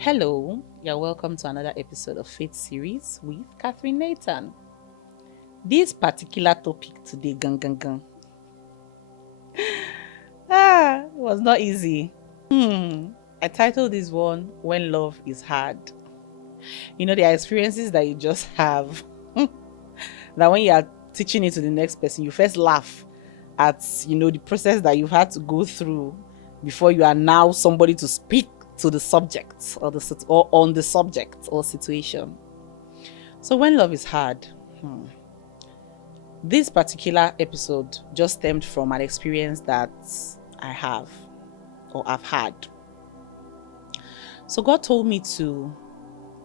Hello, you're welcome to another episode of Faith Series with Catherine Nathan. This particular topic today, was not easy. I titled this one When Love is Hard. There are experiences that you just have that when you are teaching it to the next person, you first laugh at, the process that you've had to go through before you are now somebody to speak to the subject or on the subject or situation. So when love is hard, this particular episode just stemmed from an experience that I have or I've had. So God told me to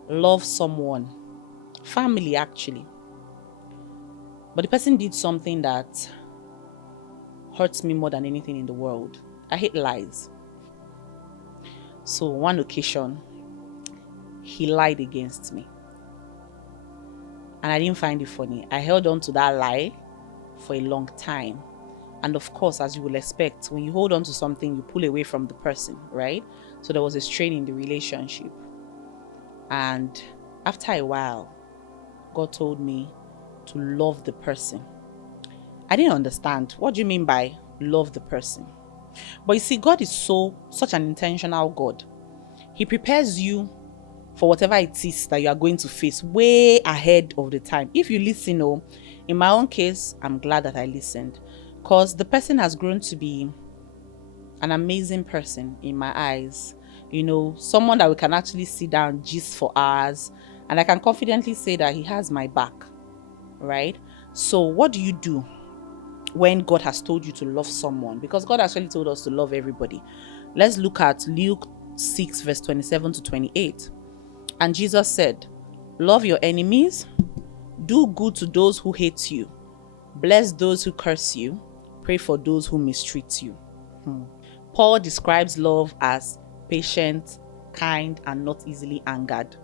love someone, family actually. But the person did something that hurts me more than anything in the world. I hate lies. So one occasion, he lied against me. And I didn't find it funny. I held on to that lie for a long time. And of course, as you will expect, when you hold on to something, you pull away from the person, right? So there was a strain in the relationship. And after a while, God told me to love the person. I didn't understand. What do you mean by love the person? But you see, God is such an intentional God. He prepares you for whatever it is that you are going to face way ahead of the time. If you listen, in my own case, I'm glad that I listened, because the person has grown to be an amazing person in my eyes. Someone that we can actually sit down gist for hours, and I can confidently say that he has my back, right? So what do you do when God has told you to love someone? Because God actually told us to love everybody. Let's look at Luke 6 verse 27 to 28. And Jesus said, love your enemies, do good to those who hate you, bless those who curse you, pray for those who mistreat you. Paul describes love as patient, kind, and not easily angered.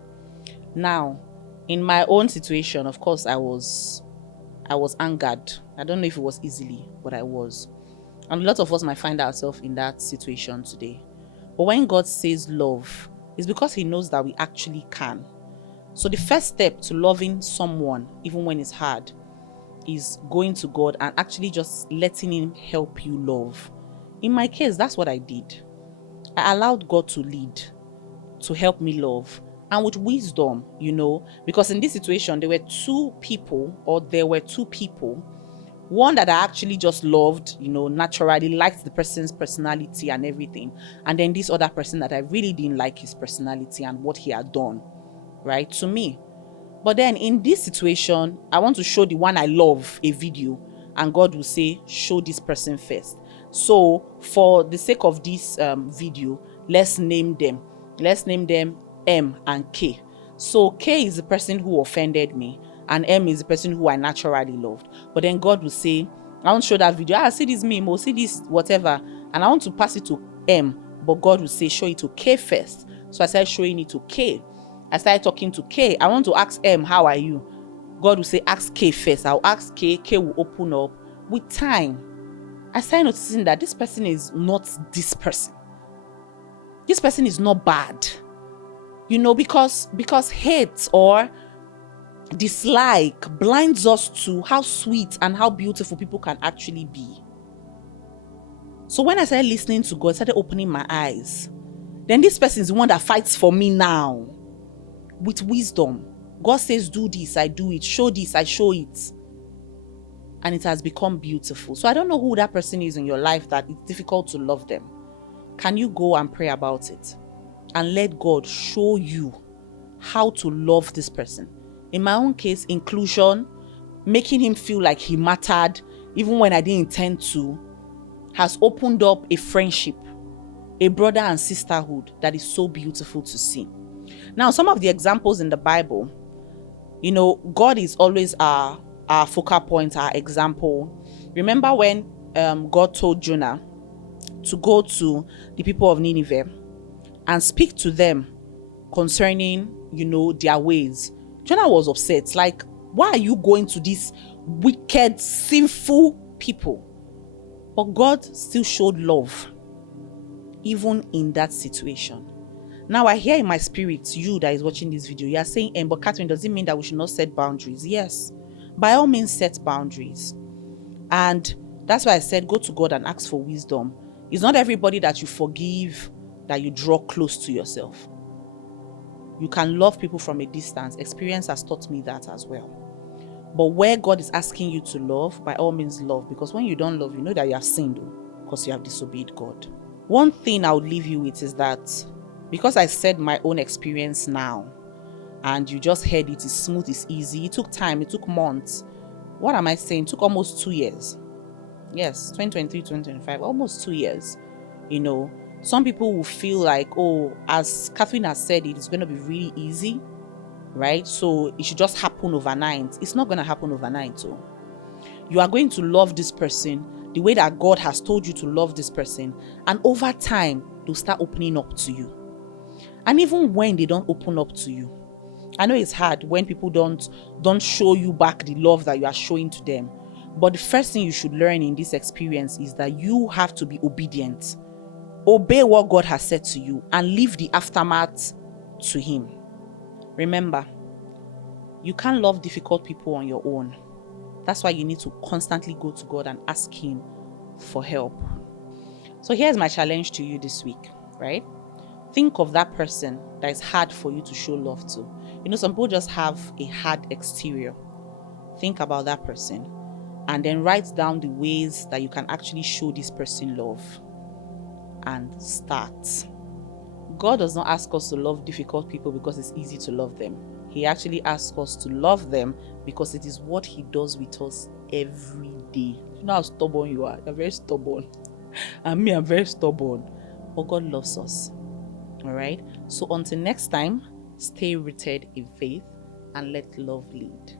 Now, in my own situation, of course, I was angered. I don't know if it was easily, but I was. And a lot of us might find ourselves in that situation today. But when God says love, it's because he knows that we actually can. So the first step to loving someone, even when it's hard, is going to God and actually just letting him help you love. In my case, that's what I did. I allowed God to lead, to help me love, and with wisdom, because in this situation, there were two people. One that I actually just loved, naturally liked the person's personality and everything. And then this other person that I really didn't like his personality and what he had done, right, to me. But then in this situation, I want to show the one I love a video, and God will say, show this person first. So for the sake of this video, let's name them. Let's name them M and K. So K is the person who offended me, and M is the person who I naturally loved. But then God will say, I want to show that video. See this meme or see this whatever, and I want to pass it to M. But God will say, show it to K first. So I started showing it to K. I started talking to K. I want to ask M, how are you? God will say, ask K first. I'll ask K. K will open up. With time, I started noticing that this person is not this person. This person is not bad. Because hate or dislike blinds us to how sweet and how beautiful people can actually be. So when I started listening to God, I started opening my eyes. Then this person is the one that fights for me now with wisdom. God says, do this, I do it. Show this, I show it. And it has become beautiful. So I don't know who that person is in your life that it's difficult to love them. Can you go and pray about it and let God show you how to love this person? In my own case, inclusion, making him feel like he mattered, even when I didn't intend to, has opened up a friendship, a brother and sisterhood that is so beautiful to see. Now, some of the examples in the Bible, God is always our focal point, our example. Remember when God told Jonah to go to the people of Nineveh and speak to them concerning, their ways. Jonah was upset. Like, why are you going to these wicked, sinful people? But God still showed love, even in that situation. Now I hear in my spirit, you that is watching this video, you are saying, but Catherine, does it mean that we should not set boundaries? Yes, by all means set boundaries. And that's why I said go to God and ask for wisdom. It's not everybody that you forgive that you draw close to yourself. You can love people from a distance. Experience has taught me that as well. But where God is asking you to love, by all means love. Because when you don't love, you know that you have sinned because you have disobeyed God. One thing I would leave you with is that because I said my own experience now, and you just heard it is smooth, it's easy. It took time, it took months. What am I saying? It took almost 2 years. Yes, 2023, 2025, almost 2 years. You know, some people will feel like, oh, as Catherine has said, it is going to be really easy, right? So it should just happen overnight. It's not going to happen overnight. So you are going to love this person the way that God has told you to love this person. And over time, they'll start opening up to you. And even when they don't open up to you, I know it's hard when people don't show you back the love that you are showing to them. But the first thing you should learn in this experience is that you have to be obedient. Obey what God has said to you and leave the aftermath to Him. Remember, you can't love difficult people on your own. That's why you need to constantly go to God and ask Him for help. So here's my challenge to you this week, right? Think of that person that is hard for you to show love to. You know, some people just have a hard exterior. Think about that person and then write down the ways that you can actually show this person love and start. God does not ask us to love difficult people because it's easy to love them. He actually asks us to love them because it is what He does with us every day. You know how stubborn you are. You're very stubborn. And me, I'm very stubborn. But God loves us. All right? So until next time, stay rooted in faith and let love lead.